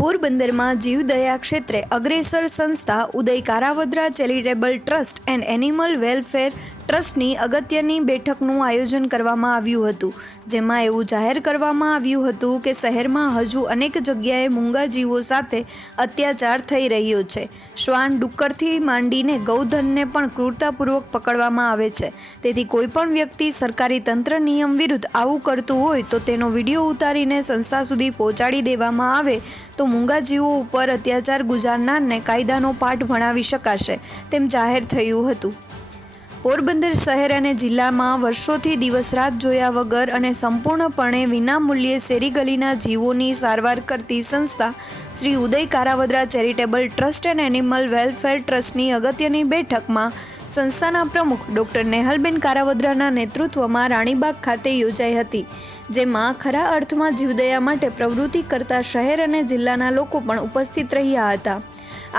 પોરબંદરમાં જીવદયા ક્ષેત્રે અગ્રેસર સંસ્થા Uday Karavadra charitable trust and animal welfare ટ્રસ્ટની અગત્યની બેઠકનું આયોજન કરવામાં આવ્યું હતું, જેમાં એવું જાહેર કરવામાં આવ્યું હતું કે શહેરમાં હજુ અનેક જગ્યાએ મૂંગા જીવો સાથે અત્યાચાર થઈ રહ્યો છે. શ્વાન, ડુક્કરથી માંડીને ગૌધનને પણ ક્રૂરતાપૂર્વક પકડવામાં આવે છે. તેથી કોઈપણ વ્યક્તિ સરકારી તંત્ર નિયમ વિરુદ્ધ આવું કરતું હોય તો તેનો વિડીયો ઉતારીને સંસ્થા સુધી પહોંચાડી દેવામાં આવે તો મૂંગા જીવો ઉપર અત્યાચાર ગુજારનારને કાયદાનો પાઠ ભણાવી શકાશે, તેમ જાહેર થયું હતું. પોરબંદર શહેર અને જિલ્લામાં વર્ષોથી દિવસ રાત જોયા વગર અને સંપૂર્ણપણે વિનામૂલ્યે શેરી ગલીના જીવોની સારવાર કરતી સંસ્થા Shri Uday Karavadra charitable trust and animal welfare ટ્રસ્ટની અગત્યની બેઠકમાં સંસ્થાના પ્રમુખ ડૉક્ટર નેહલબેન કારાવદ્રાના નેતૃત્વમાં રાણીબાગ ખાતે યોજાઈ હતી, જેમાં ખરા અર્થમાં જીવદયા માટે પ્રવૃત્તિ કરતા શહેર અને જિલ્લાના લોકો પણ ઉપસ્થિત રહ્યા હતા.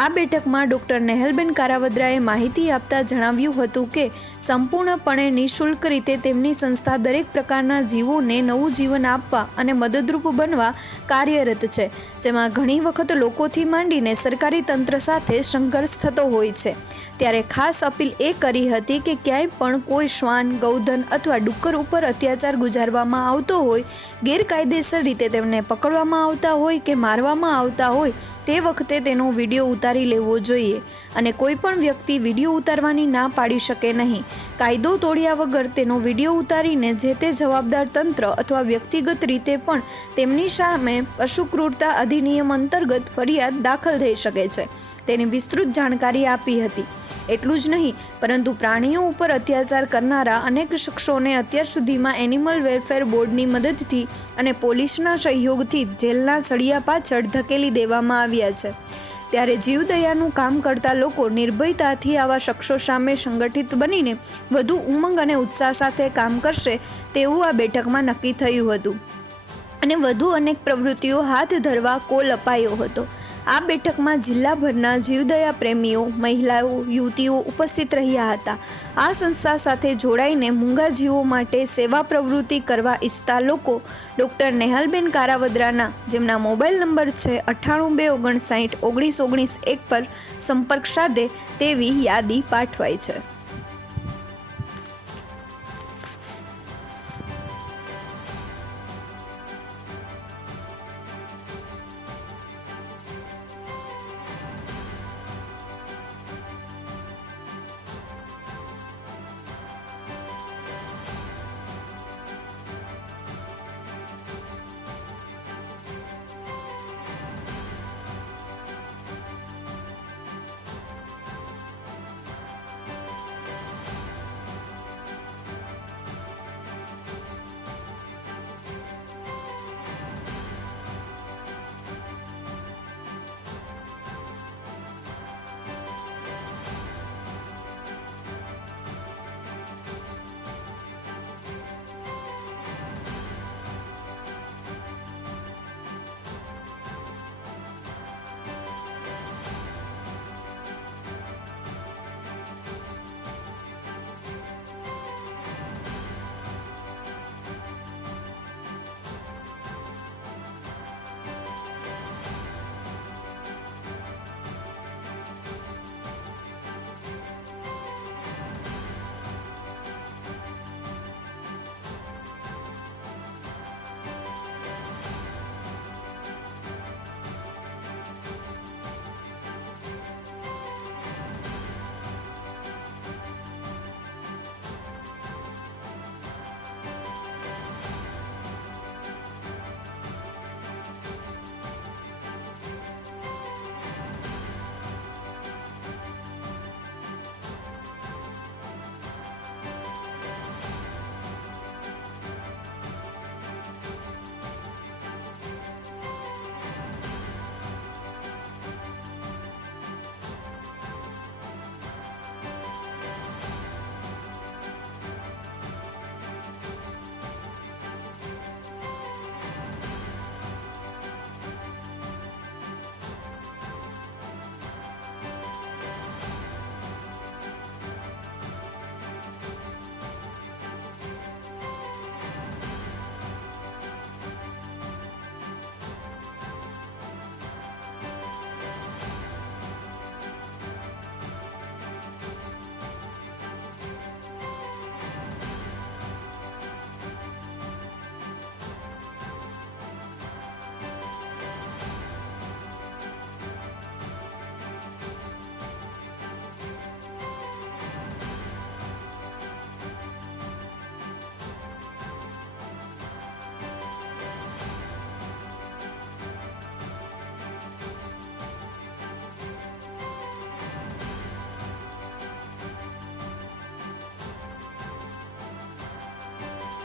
આ બેઠકમાં ડૉક્ટર નેહલબેન કારાવદ્રાએ માહિતી આપતા જણાવ્યું હતું કે સંપૂર્ણપણે નિઃશુલ્ક રીતે તેમની સંસ્થા દરેક પ્રકારના જીવોને નવું જીવન આપવા અને મદદરૂપ બનવા કાર્યરત છે, જેમાં ઘણી વખત લોકોથી માંડીને સરકારી તંત્ર સાથે સંઘર્ષ થતો હોય છે. ત્યારે ખાસ અપીલ એ કરી હતી કે ક્યાંય પણ કોઈ શ્વાન, ગૌધન અથવા ડુક્કર ઉપર અત્યાચાર ગુજારવામાં આવતો હોય, ગેરકાયદેસર રીતે તેમને પકડવામાં આવતા હોય કે મારવામાં આવતા હોય તે વખતે તેનો વિડીયો ઉતારી લેવો જોઈએ અને કોઈ પણ વ્યક્તિ વિડીયો ઉતારવાની ના પાડી શકે નહીં. કાયદો તોડ્યા વગર તેનો વિડીયો ઉતારીને જે તે જવાબદાર તંત્ર અથવા વ્યક્તિગત રીતે પણ તેમની સામે પશુ ક્રૂરતા અધિનિયમ અંતર્ગત ફરિયાદ દાખલ થઈ શકે છે, તેની વિસ્તૃત જાણકારી આપી હતી. એટલું જ નહીં પરંતુ પ્રાણીઓ ઉપર અત્યાચાર કરનારા અનેક શખ્સોને અત્યાર સુધીમાં એનિમલ વેલફેર બોર્ડની મદદથી અને પોલીસના સહયોગથી જેલના સળિયા પાછળ ધકેલી દેવામાં આવ્યા છે. ત્યારે જીવદયાનું કામ કરતા લોકો નિર્ભયતાથી આવા શખ્સો સામે સંગઠિત બનીને વધુ ઉમંગ અને ઉત્સાહ સાથે કામ કરશે તેવું આ બેઠકમાં નક્કી થયું હતું અને વધુ અનેક પ્રવૃત્તિઓ હાથ ધરવા કોલ અપાયો હતો. આ બેઠકમાં જિલ્લાભરના જીવદયા પ્રેમીઓ, મહિલાઓ, યુવતીઓ ઉપસ્થિત રહ્યા હતા. આ સંસ્થા સાથે જોડાઈને મૂંગા જીવો માટે સેવા પ્રવૃત્તિ કરવા ઈચ્છતા લોકો ડૉક્ટર નેહલબેન કારાવદ્રાના, જેમના મોબાઈલ નંબર છે 98 259 19 19 1 પર સંપર્ક સાધે તેવી યાદી પાઠવાઈ છે.